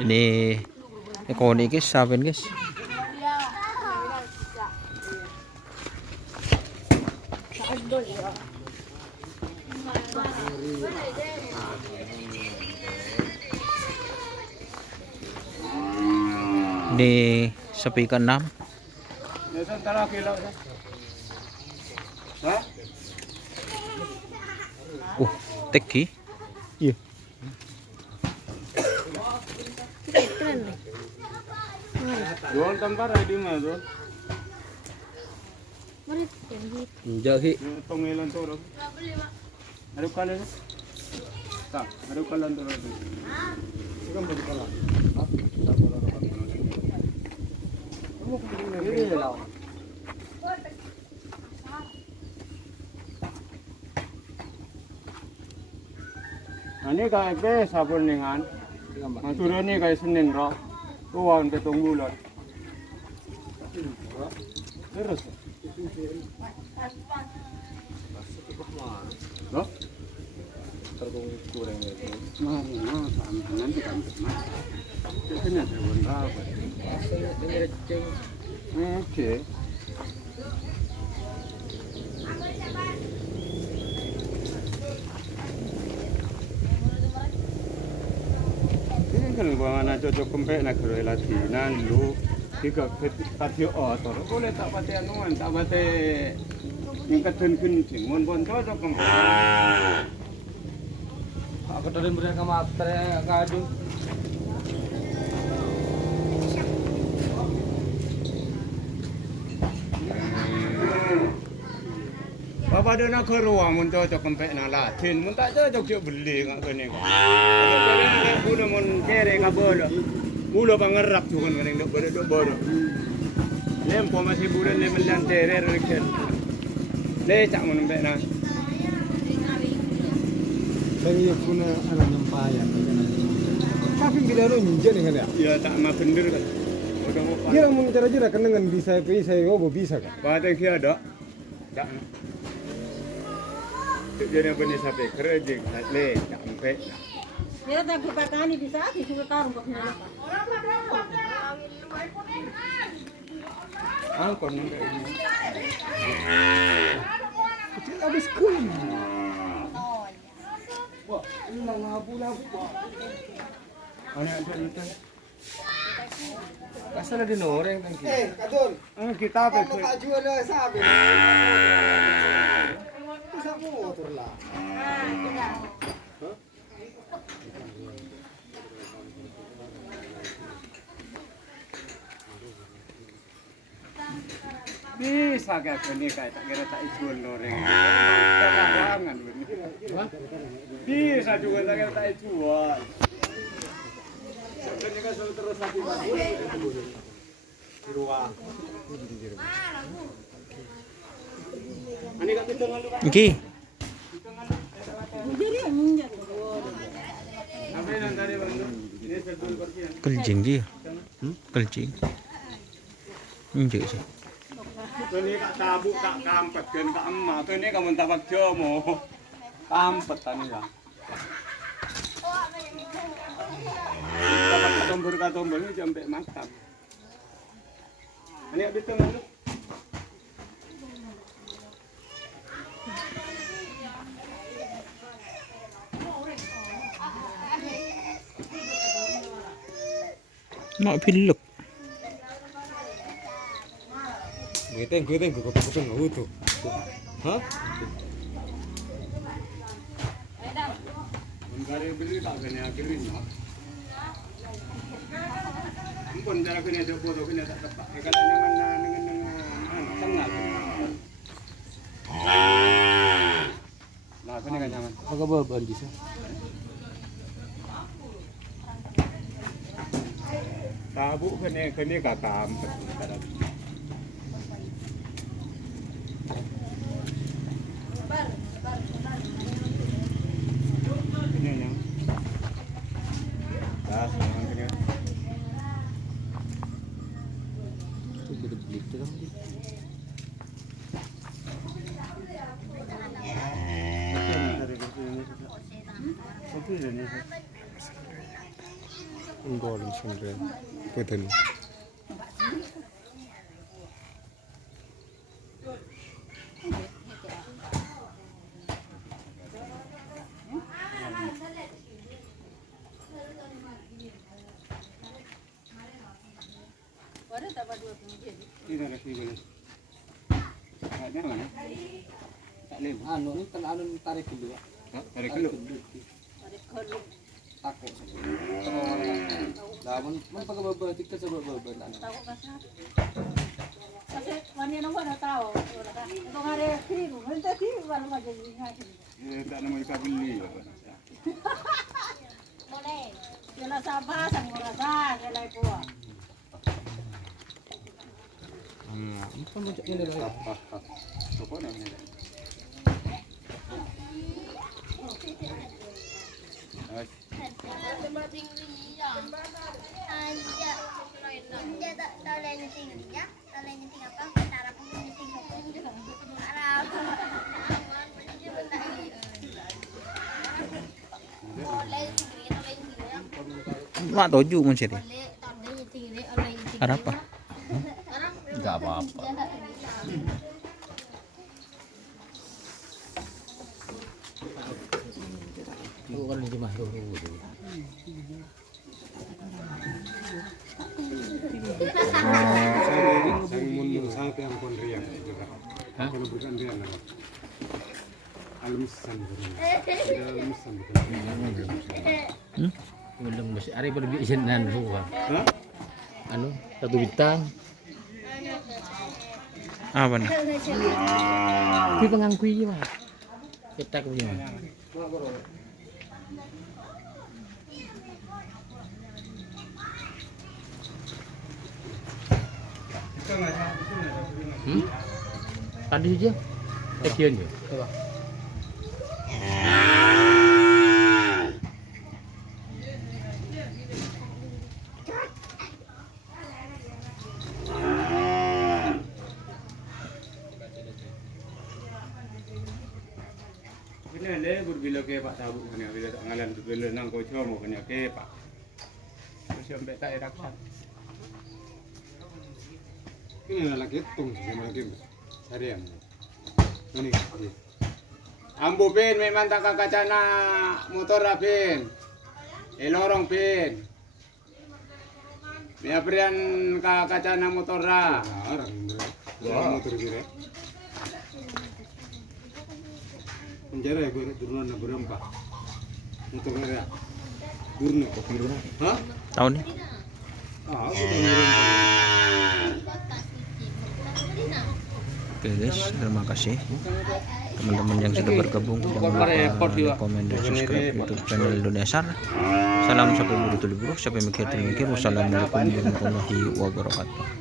Ini ekoni guys, sabin guys. Ini sepi ke-6. Teki. Iya. Jual tempat ada di mana tuh? Jadi Pengelan turun. Ada kalian? Tak, ada kalian turun. Bukan bagi kalian. Ini lah. Ini kayak sabun ningan. Turun ni kayak Senin roh. Tuan ketunggu lah. Terus. Loh? Kurang itu. Nanti kan mas. Ini ada benda apa? Oke. Ini kan gua mana cocok kempek nak kerja latihan lu. Jika patio otor, boleh tak pati anuan, tak pati yang ketun kencing, mon cocok kempek. Aku tadi beri ke matre ngadu. Bapak ada nak keruang, mon cocok kempek nak latin, mon tak cocok cok beli ngak kene. Bulu mon kere kabolo, bulu pangerap tu kan kene dok bodo. Lem po masih bulan lem dan terer rekel. Le cak mon kempek nak. Saya punya anak nyampayan. Tapi bila lu nyen dengan ya? Ya tak ma bener kan. Dia mau cara-cara kan dengan bisa saya bisa kan? Bahagian kia ada. Tak. Jadi apa ni sampai kerja le tak sampai. Ya tak kupatani bisa juga karung kok nila. Ah kon ni. Kecil habis kun. Wah, ini labu-labu. Anak itu. Kasar di noreng kan. Kadun. Kita apa? Kamu tak jual lah sabi. Bisa motor lah. Bisa kayak ni kayak tak kira tak jual loreng. Jangan bisa juga tak kira tak jual. Sebenarnya kan selalu terus lagi di ruang. Ani kat kita ngalu kan? Iki. Jadi munjat. Apa yang tadi bantu? Ini sebelum pergi. Keljing dia. Keljing. Injek sih. Kene kak tabuk tak kampet kan kak emak. Kene kamu tak baca mo. Kampet tani ya. Dapat tombol ni sampai mantap. Ani habis tu ngalu. Nak pilek. Gue teng gue nggak utuh. Hah? Mencari beli tak kena kirim nak. Ampun cara kena ada foto kena tak tepat. Kalau dengan tengah. Nah, kena kan nyaman. Agak beban bisa. Tabuk kena kakam. Ini yang. Dah, sekarang kena. Golem sebenarnya. Betul. Ini ada sih boleh. Ada mana? Tak lem. Anu ini anu tarik dulu. Tarik dulu. Takut. Lah mun pakai beber tiket sebab beber nak. Tahu kasar. Kasi wanita nang wala tao. Ito nga rin kribo. Malta kribo wala magiging ngayon. Tak nama ikan beli. Sila sa basang mga sa sila po. Apa macam ini lah. Soko nak ni. Mak toju mun sih. Ada apa? Enggak apa-apa. Itu kan cuma dulu. Sang mundur sampai yang kon riang. Hah? Kalau bukan riang apa? Almisan bukan. Almisan bukan. Belum masih hari berbisnis dan ruang. Hah? Anu satu bintang. Apa nih? Kui pengangkui mah. Cetak punya. Tadi aja. Tekian je. Coba. Kena le berbila ke Pak Tabu kena bila tak ngalan tu bila nang kau cuma kena ke Pak. Mesti sampai tak raksan. Ini lagi tung sama lagi. Harian. Ini. Ambo pin memang tak kacana motor pin. Elorong pin. Mia prian ka kacana motor ra. Motor dire. Penjara ya gue turunan berempat. Motor merah. Durna kopi durna. Hah? Tahu nih? Ah, aku berempat. Oke guys, terima kasih teman-teman yang sudah bergabung. Jangan lupa like, komen, dan subscribe YouTube channel Indonesiar. Salam sampai buruk. Sampai mikir. Wassalamualaikum warahmatullahi wabarakatuh.